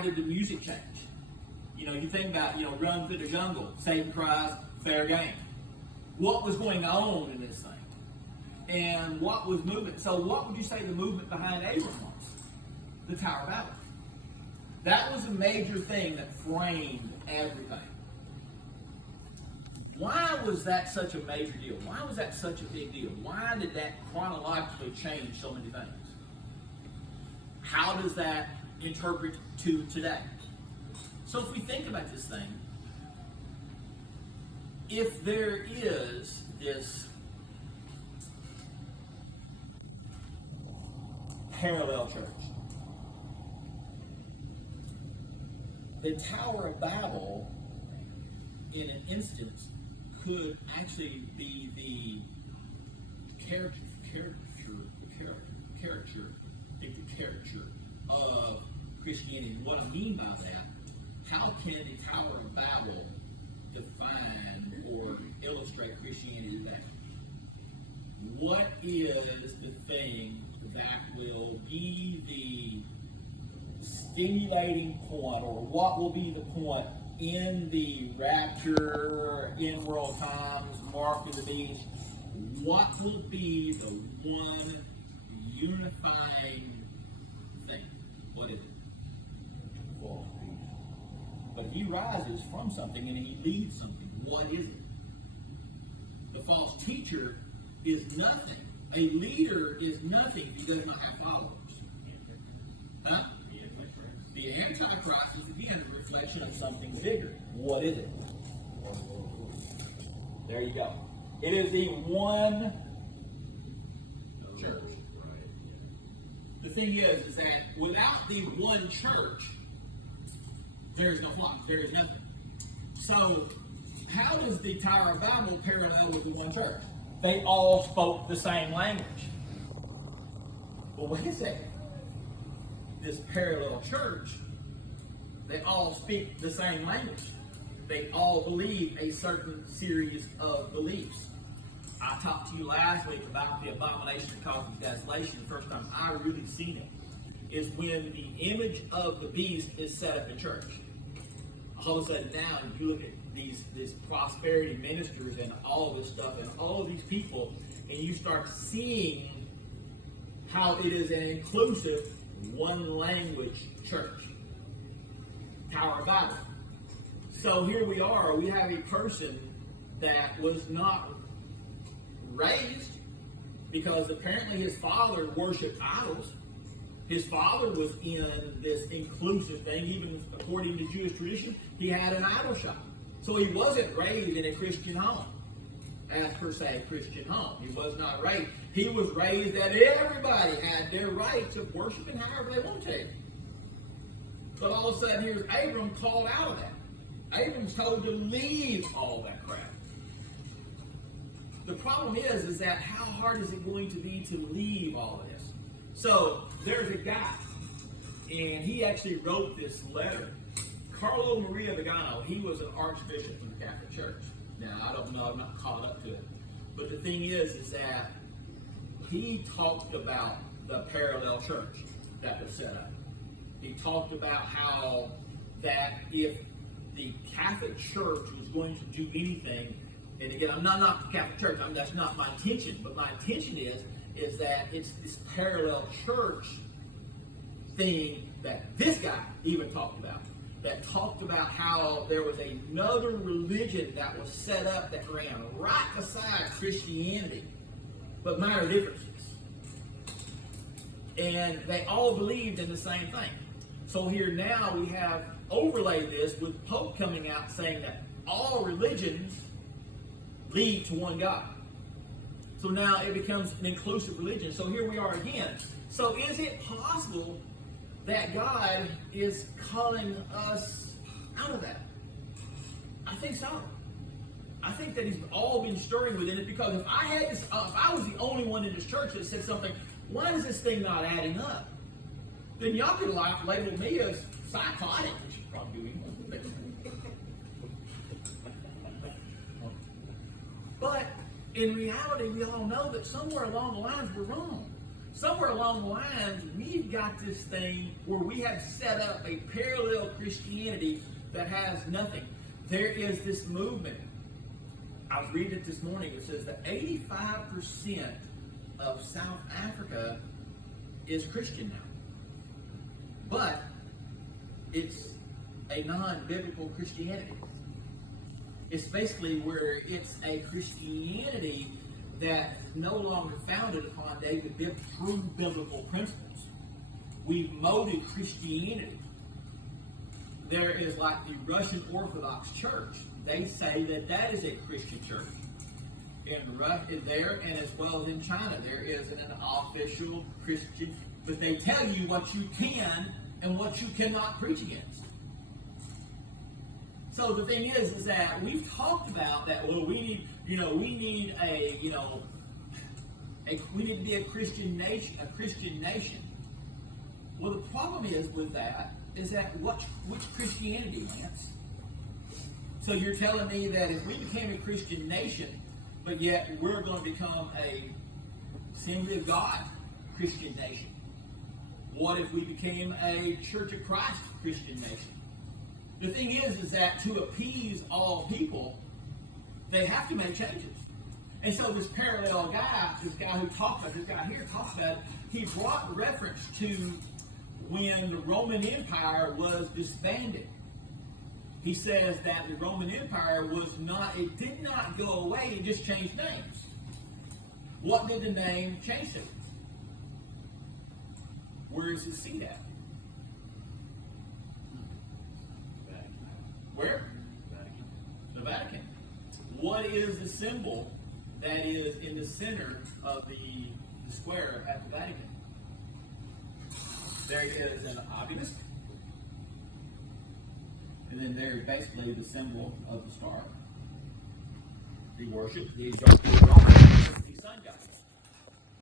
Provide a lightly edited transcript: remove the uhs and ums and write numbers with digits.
why did the music change? You know, you think about, Run Through the Jungle, Satan Cries, fair game. What was going on in this thing? And what was moving? So what would you say the movement behind Abram was? The Tower of Babel. That was a major thing that framed everything. Why was that such a major deal? Why was that such a big deal? Why did that chronologically change so many things? How does that interpret to today? So if we think about this thing, if there is this parallel church, the Tower of Babel, in an instance, could actually be the caricature of Christianity. What I mean by that, how can the Tower of Babel define or illustrate Christianity today? What is the thing that will be the stimulating point, or what will be the point in the rapture, in world times, mark of the beast? What will be the one unifying thing? What is it? False peace. But he rises from something and he leads something. What is it? The false teacher is nothing. A leader is nothing if he does not have followers. Huh? The Antichrist is again a reflection of something bigger. What is it? There you go. It is the one church. The thing is that without the one church, there is no flock. There is nothing. So, how does the Tower of Babel parallel with the one church? They all spoke the same language. Well, wait a second. This parallel church, they all speak the same language. They all believe a certain series of beliefs. I talked to you last week about the abomination of cosmic desolation. The first time I really seen it is when the image of the beast is set up in church. All of a sudden now, you look at these prosperity ministers and all of this stuff and all of these people, and you start seeing how it is an inclusive, one language church. Tower of Babel. So here we are, we have a person that was not raised because apparently his father worshipped idols. His father was in this inclusive thing. Even according to Jewish tradition, he had an idol shop. So he wasn't raised in a Christian home, as per se, a Christian home. He was not raised. He was raised that everybody had their right to worship him however they want to. But all of a sudden, here's Abram called out of that. Abram's told to leave all that crap. The problem is that how hard is it going to be to leave all of this? So there's a guy, and he actually wrote this letter. Carlo Maria Vigano, he was an archbishop in the Catholic Church. Now, I don't know, I'm not caught up to it. But the thing is that he talked about the parallel church that was set up. He talked about how that if the Catholic Church was going to do anything, and again, I'm not knocking the Catholic Church, that's not my intention, but my intention is that it's this parallel church thing that this guy even talked about. That talked about how there was another religion that was set up that ran right beside Christianity, but minor differences. And they all believed in the same thing. So here now we have overlaid this with Pope coming out saying that all religions lead to one God. So now it becomes an inclusive religion. So here we are again. So is it possible that God is calling us out of that? I think so. I think that He's all been stirring within it, because if I had this, if I was the only one in this church that said something, why is this thing not adding up? Then y'all could label me as psychotic, which you probably do. But in reality, we all know that somewhere along the lines we're wrong. somewhere along the lines, we've got this thing where we have set up a parallel Christianity that has nothing. There is this movement. I was reading it this morning. It says that 85% of South Africa is Christian now. But it's a non-biblical Christianity. It's basically where it's a Christianity that's no longer founded upon true biblical principles. We've molded Christianity. There is like the Russian Orthodox Church. They say that that is a Christian church. In there, and as well as in China, there is an official Christian, but they tell you what you can and what you cannot preach against. So the thing is that we've talked about that. Well, we need to be a Christian nation. Well, the problem is with that is that which Christianity, Lance? So you're telling me that if we became a Christian nation, but yet we're going to become a Assembly of God Christian nation? What if we became a Church of Christ Christian nation? The thing is that to appease all people, they have to make changes. And so this parallel guy, this guy here talks about it, he brought reference to when the Roman Empire was disbanded. He says that the Roman Empire it did not go away, it just changed names. What did the name change to? Where is it seat at? Where? The Vatican. What is the symbol that is in the center of the square at the Vatican? There is an obelisk. And then there's basically the symbol of the star. We worship the sun god.